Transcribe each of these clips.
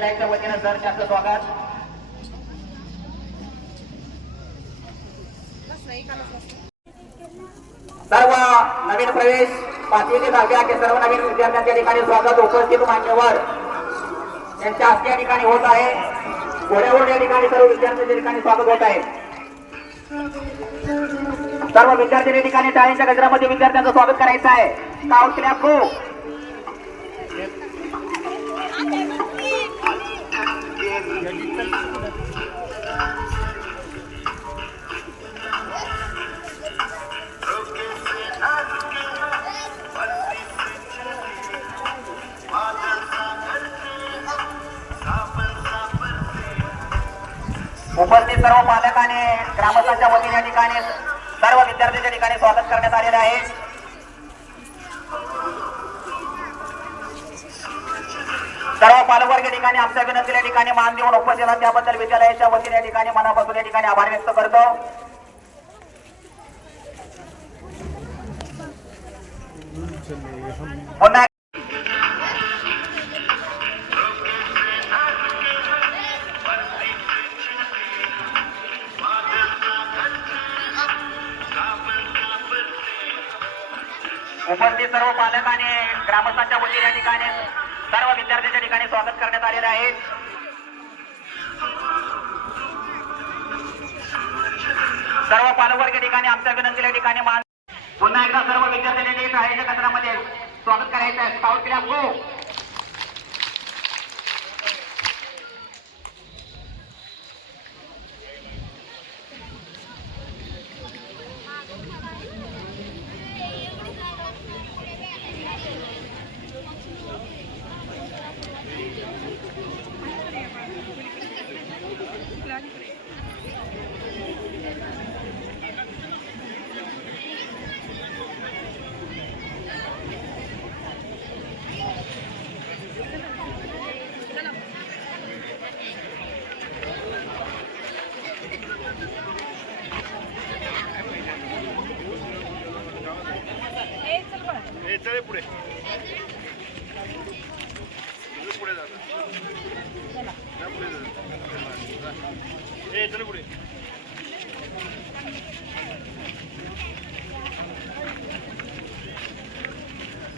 विद्यालयाच्या वतीनं सर शास्त्र स्वागत सर्व नवीन प्रवेश पाचवी ते दहाव्या के सर्व नवीन विद्यार्थ्यांच्या ठिकाणी स्वागत उपस्थित मान्यवर यांच्या हस्ते या ठिकाणी होत आहे. घोड्यावर या ठिकाणी सर्व विद्यार्थ्यांच्या ठिकाणी स्वागत होत आहे. सर्व विद्यार्थी या ठिकाणी टाळींच्या गजरामध्ये विद्यार्थ्यांचं स्वागत करायचं आहे. काउट उपस्थित सर्व पालक आणि ग्रामस्थांच्या वतीने या ठिकाणी सर्व विद्यार्थ्यांच्या ठिकाणी स्वागत करण्यात आलेले आहे. सर्व पालकवर्ग या ठिकाणी आमच्या विनंतीला या ठिकाणी मान देऊन उपस्थित त्याबद्दल विद्यालयाच्या वतीने या ठिकाणी मनापासून या ठिकाणी आभार व्यक्त करतो. पुन्हा उपस्थित सर्व पालक आणि ग्रामस्थांच्या वतीने या ठिकाणी सर्व विद्यार्थ्यांच्या ठिकाणी स्वागत करण्यात आलेलं आहे. सर्व पालकवर्ग ठिकाणी आमच्या विनंतीला या ठिकाणी मान पुन्हा एकदा सर्व विद्यार्थ्यांनी शाळेच्या कचऱ्यामध्ये. स्वागत करायचं आहे. स्काउट क्लब गो पुढे. पुढे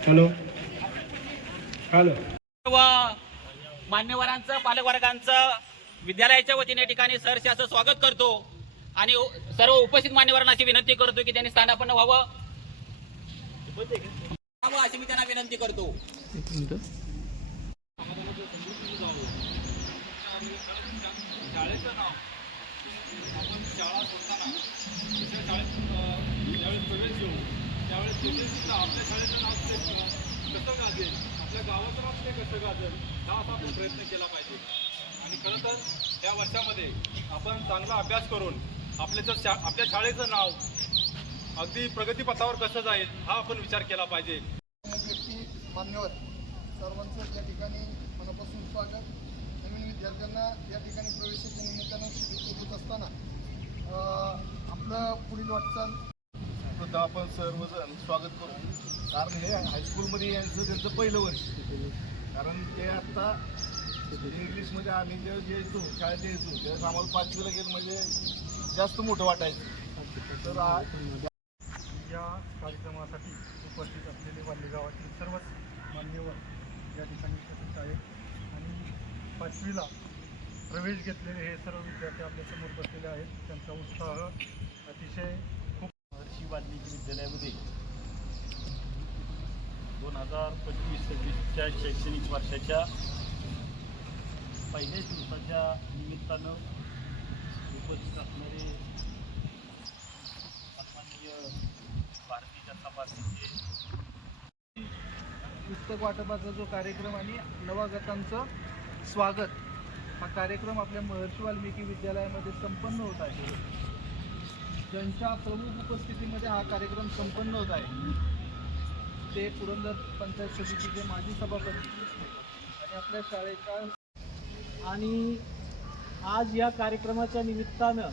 हॅलो. हॅलो. सर्व मान्यवरांचं पालकवर्गांचं विद्यालयाच्या वतीने या ठिकाणी सरसे असं स्वागत करतो. आणि सर्व उपस्थित मान्यवरांना अशी विनंती करतो की त्यांनी स्थानापन्न व्हावं. अशी मी त्यांना विनंती करतो. शाळेचं नाव आपण शाळा सोडताना दुसऱ्या शाळेत ज्यावेळेस प्रवेश घेऊ त्यावेळेस तिथे सुद्धा आपल्या शाळेचं नाव ते कसं गाजेल आपल्या गावाचं नाव ते कसं गाजेल हा असा आपण प्रयत्न केला पाहिजे आणि खरं तर या वर्षामध्ये आपण चांगला अभ्यास करून आपल्या शा आपल्या शाळेचं नाव अगदी प्रगतीपथावर कसं जाईल हा आपण विचार केला पाहिजे. व्यक्ती मान्यवर सर्वांचं या ठिकाणी मनापासून स्वागत. नवीन विद्यार्थ्यांना या ठिकाणी प्रवेशाच्या निमित्तानं शुभेच्छा देत असताना आपलं पुढील वाटचाल. सुद्धा आपण सर्वजण स्वागत करू. कारण हे हायस्कूलमध्ये यांचं त्यांचं पहिलं वर्ष. कारण ते आता इंग्लिशमध्ये आम्ही जेव्हा यायचो शाळेत यायचो त्यावेळेस आम्हाला पाचवीला गेलं म्हणजे जास्त मोठं वाटायचं. तर आ- या कार्यक्रमासाठी उपस्थित असलेले वाल्ले गावातील सर्वच मान्यवर या ठिकाणी उपस्थित आहेत. आणि पाचवीला प्रवेश घेतलेले हे सर्व विद्यार्थी आपल्यासमोर बसलेले आहेत. त्यांचा उत्साह अतिशय खूप हर्षी वाल्मिकी विद्यालयामध्ये दोन हजार पंचवीस सव्वीसच्या शैक्षणिक वर्षाच्या पहिल्याच दिवसाच्या निमित्तानं उपस्थित असणारे पुस्तक वाटपाचा जो कार्यक्रम आणि नवागतांचं स्वागत हा कार्यक्रम आपल्या महर्षी वाल्मिकी विद्यालयामध्ये संपन्न होत आहे. ज्यांच्या प्रमुख उपस्थितीमध्ये हा कार्यक्रम संपन्न होत आहे ते पुरंदर पंचायत समितीचे माजी सभापती आणि आपल्या शाळेच्या आणि आज या कार्यक्रमाच्या निमित्तानं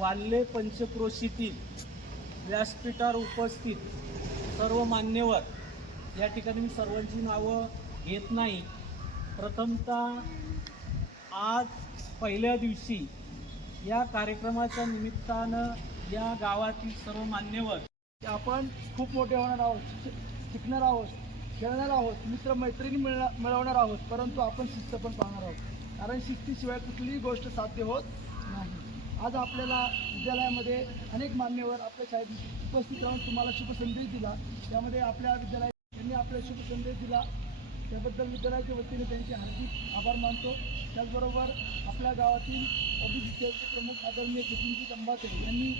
वाल्ले पंचक्रोशीतील व्यासपीठावर उपस्थित सर्व मान्यवर या ठिकाणी मी सर्वांची नावं घेत नाही. प्रथमतः आज पहिल्या दिवशी या कार्यक्रमाच्या निमित्तानं या गावातील सर्व मान्यवर आपण खूप मोठे होणार आहोत शिकणार आहोत खेळणार आहोत मित्रमैत्रिणी मिळणार मिळवणार आहोत परंतु आपण शिस्त पण पाहणार आहोत. कारण शिस्तीशिवाय कुठलीही गोष्ट साध्य होत नाही. आज आपल्याला विद्यालयामध्ये अनेक मान्यवर आपल्या शाळेत उपस्थित राहून तुम्हाला शुभसंदेश दिला. त्यामध्ये आपल्या विद्यालयात त्यांनी आपल्याला शुभसंदेश दिला. त्याबद्दल विद्यालयाच्या वतीने त्यांचे हार्दिक आभार मानतो. त्याचबरोबर आपल्या गावातील अभिजितेचे प्रमुख आदरणीय किशनजी कंबाते यांनी